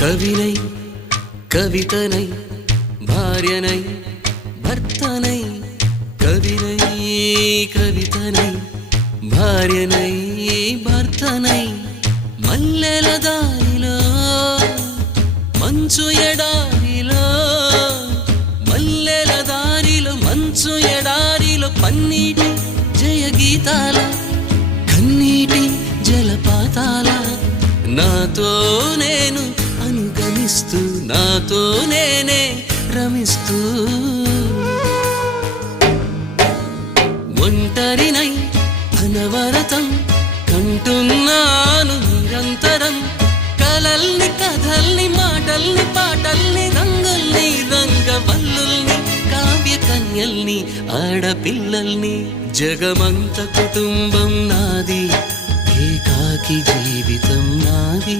కవినై కవితనై భార్యనై భర్తనై కవినై కవితనై భార్యనై భర్తనై మల్లెల దారిలో మంచు ఎడారిలో మల్లెల దారిలో మంచు ఎడారిలో పన్నీటి జయ గీతాల కన్నీటి జలపాతాల నాతో నేను అనుగమిస్తూ నాతో నేనే రమిస్తూ ఒంటరినై అనవరతం కంటున్నాను నిరంతరం కలల్ని కథల్ని మాటల్ని పాటల్ని రంగుల్ని రంగవల్లుల్ని కావ్య కన్యల్ని ఆడపిల్లల్ని జగమంత కుటుంబం నాది ఏకాకి జీవితం నాది